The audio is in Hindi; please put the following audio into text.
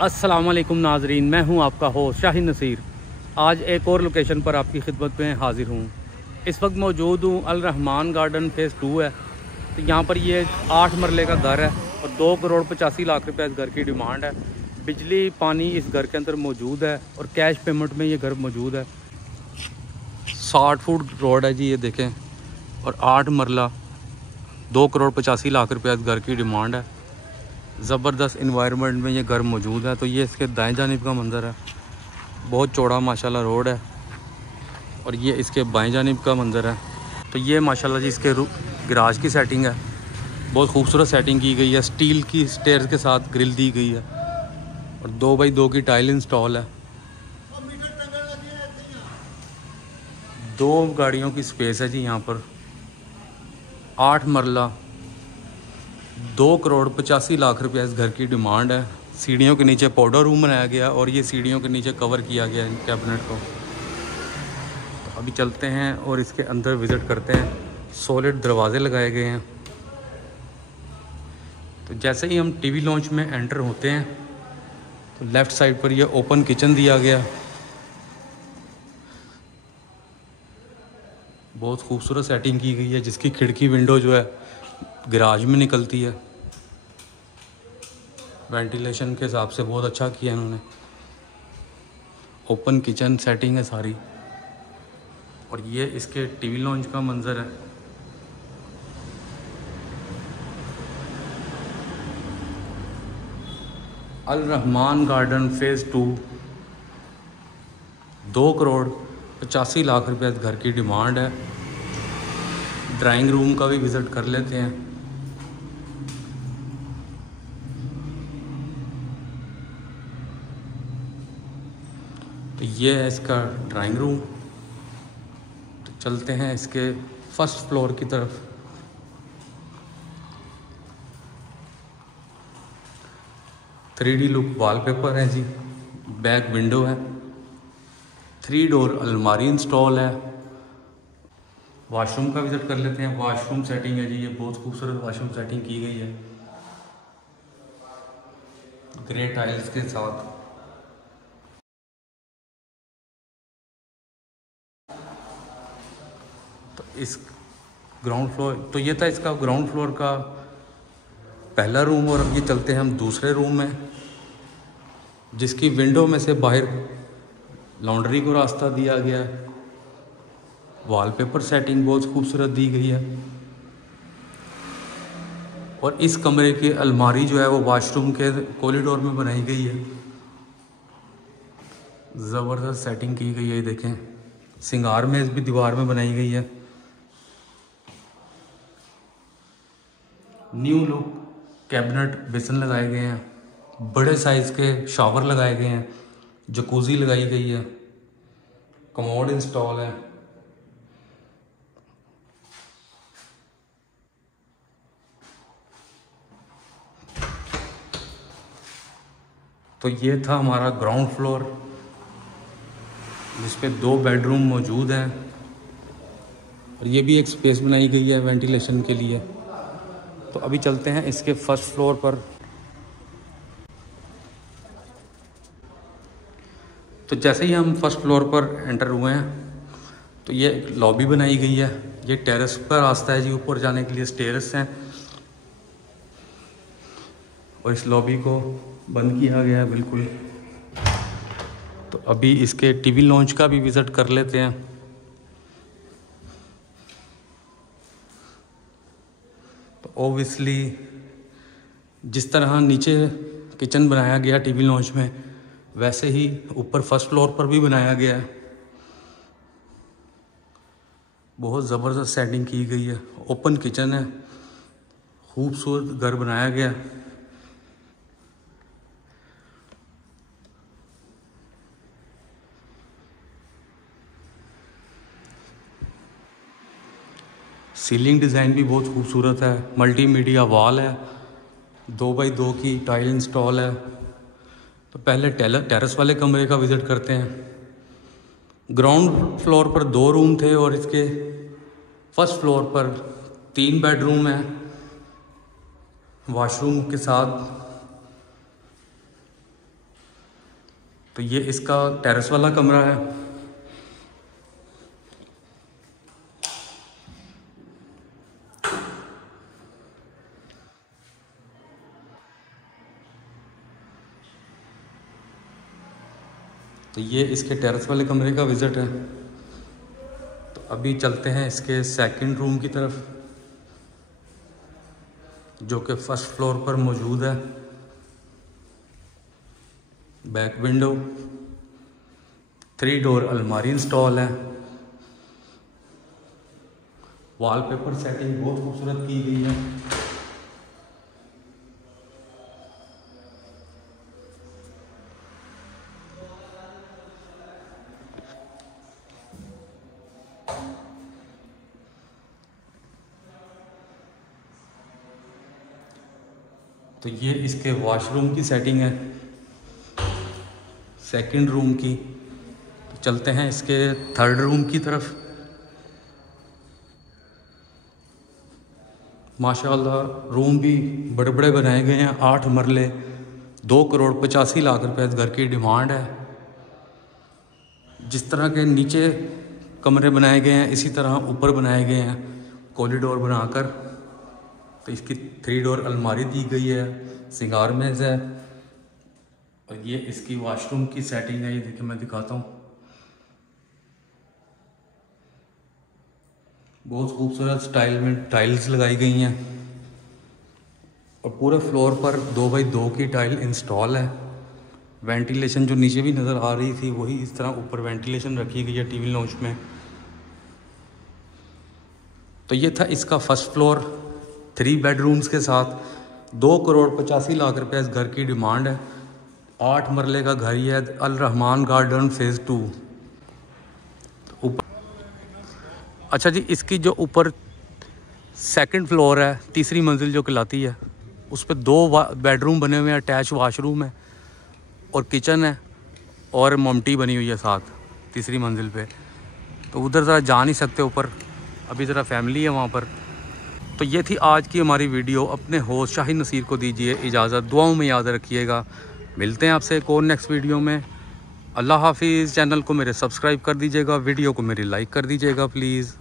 अस्सलाम वालेकुम नाजरीन, मैं हूं आपका होस्ट शाहिन नसीर। आज एक और लोकेशन पर आपकी खिदमत में हाजिर हूं। इस वक्त मौजूद हूं अल रहमान गार्डन फेज़ 2 है। तो यहाँ पर ये 8 मरले का घर है और 2 करोड़ 85 लाख रुपए इस घर की डिमांड है। बिजली पानी इस घर के अंदर मौजूद है और कैश पेमेंट में ये घर मौजूद है। 60 फुट रोड है जी, ये देखें, और 8 मरला 2 करोड़ 85 लाख रुपये इस घर की डिमांड है। ज़बरदस्त इन्वायरमेंट में ये घर मौजूद है। तो ये इसके दाएं जानिब का मंज़र है, बहुत चौड़ा माशाल्लाह रोड है, और ये इसके बाएं जानिब का मंज़र है। तो ये माशाल्लाह जी इसके गराज की सेटिंग है, बहुत खूबसूरत सेटिंग की गई है। स्टील की स्टेयर्स के साथ ग्रिल दी गई है और 2x2 की टाइल इंस्टॉल है। 2 गाड़ियों की स्पेस है जी यहाँ पर। 8 मरला 2 करोड़ 85 लाख रुपये इस घर की डिमांड है। सीढ़ियों के नीचे पाउडर रूम बनाया गया और ये सीढ़ियों के नीचे कवर किया गया है कैबिनेट को। तो अभी चलते हैं और इसके अंदर विज़िट करते हैं। सॉलिड दरवाजे लगाए गए हैं। तो जैसे ही हम टीवी लॉन्च में एंटर होते हैं तो लेफ़्ट साइड पर यह ओपन किचन दिया गया। बहुत खूबसूरत सेटिंग की गई है, जिसकी खिड़की विंडो जो है गैराज में निकलती है। वेंटिलेशन के हिसाब से बहुत अच्छा किया इन्होंने। ओपन किचन सेटिंग है सारी, और ये इसके टीवी लॉन्च का मंजर है। अल रहमान गार्डन फेज़ 2, 2 करोड़ 85 लाख रुपये इस घर की डिमांड है। ड्राइंग रूम का भी विज़िट कर लेते हैं। तो ये है इसका ड्राइंग रूम। तो चलते हैं इसके फर्स्ट फ्लोर की तरफ। थ्री डी लुक वॉलपेपर है जी, बैक विंडो है, 3 डोर अलमारी इंस्टॉल है। वॉशरूम का विज़िट कर लेते हैं। वॉशरूम सेटिंग है जी, ये बहुत खूबसूरत वॉशरूम सेटिंग की गई है ग्रे टाइल्स के साथ। तो इस ग्राउंड फ्लोर, तो ये था इसका ग्राउंड फ्लोर का पहला रूम, और अब ये चलते हैं हम दूसरे रूम में, जिसकी विंडो में से बाहर लॉन्ड्री को रास्ता दिया गया है। वॉलपेपर सेटिंग बहुत खूबसूरत दी गई है, और इस कमरे की अलमारी जो है वो वॉशरूम के कॉरिडोर में बनाई गई है। ज़बरदस्त सेटिंग की गई है, देखें, सिंगार मेज़ भी दीवार में बनाई गई है। न्यू लुक कैबिनेट बेसन लगाए गए हैं, बड़े साइज़ के शावर लगाए गए हैं, जकूज़ी लगाई गई है, कमोड इंस्टॉल है। तो ये था हमारा ग्राउंड फ्लोर, जिस पे 2 बेडरूम मौजूद हैं, और ये भी एक स्पेस बनाई गई है वेंटिलेशन के लिए। तो अभी चलते हैं इसके फर्स्ट फ्लोर पर। तो जैसे ही हम फर्स्ट फ्लोर पर एंटर हुए हैं तो ये एक लॉबी बनाई गई है। ये टेरेस पर रास्ता है जी, ऊपर जाने के लिए स्टेयर्स हैं, और इस लॉबी को बंद किया गया है बिल्कुल। तो अभी इसके टीवी लॉन्च का भी विज़िट कर लेते हैं। तो ओबियसली जिस तरह नीचे किचन बनाया गया टीवी लॉन्च में, वैसे ही ऊपर फर्स्ट फ्लोर पर भी बनाया गया है। बहुत ज़बरदस्त सेटिंग की गई है। ओपन किचन है, खूबसूरत घर बनाया गया। सीलिंग डिज़ाइन भी बहुत खूबसूरत है। मल्टीमीडिया वॉल है, 2x2 की टाइल इंस्टॉल है। तो पहले टेरेस वाले कमरे का विज़िट करते हैं। ग्राउंड फ्लोर पर 2 रूम थे, और इसके फर्स्ट फ्लोर पर 3 बेडरूम है वॉशरूम के साथ। तो ये इसका टेरेस वाला कमरा है। तो ये इसके टेरेस वाले कमरे का विज़िट है। तो अभी चलते हैं इसके सेकंड रूम की तरफ, जो कि फर्स्ट फ्लोर पर मौजूद है। बैक विंडो, 3 डोर अलमारी इंस्टॉल है। वॉलपेपर सेटिंग बहुत खूबसूरत की गई है। तो ये इसके वॉशरूम की सेटिंग है सेकंड रूम की। तो चलते हैं इसके थर्ड रूम की तरफ। माशाल्लाह रूम भी बड़े बड़े बनाए गए हैं। 8 मरले, 2,85,00,000 रुपए इस घर की डिमांड है। जिस तरह के नीचे कमरे बनाए गए हैं इसी तरह ऊपर बनाए गए हैं कॉरिडोर बनाकर। तो इसकी 3 डोर अलमारी दी गई है, सिंगार मेज़ है। और ये इसकी वॉशरूम की सेटिंग है। ये देखिए मैं दिखाता हूँ, बहुत खूबसूरत स्टाइल में टाइल्स लगाई गई हैं। और पूरे फ्लोर पर 2x2 की टाइल इंस्टॉल है। वेंटिलेशन जो नीचे भी नज़र आ रही थी वही इस तरह ऊपर वेंटिलेशन रखी गई है टीवी लॉन्च में। तो ये था इसका फर्स्ट फ्लोर 3 बेडरूम्स के साथ। 2,85,00,000 रुपये इस घर की डिमांड है। 8 मरले का घर ही है, अल रहमान गार्डन फेज़ 2 ऊपर। अच्छा जी, इसकी जो ऊपर सेकंड फ्लोर है, तीसरी मंजिल जो कहलाती है, उस पर 2 बेडरूम बने हुए हैं, अटैच वॉशरूम है और किचन है और ममटी बनी हुई है साथ तीसरी मंजिल पे। तो उधर ज़रा जा नहीं सकते ऊपर, अभी ज़रा फैमिली है वहाँ पर। तो ये थी आज की हमारी वीडियो। अपने होस्ट शाहिन नसीर को दीजिए इजाज़त, दुआओं में याद रखिएगा। मिलते हैं आपसे एक और नेक्स्ट वीडियो में। अल्लाह हाफिज़। चैनल को मेरे सब्सक्राइब कर दीजिएगा, वीडियो को मेरी लाइक कर दीजिएगा प्लीज़।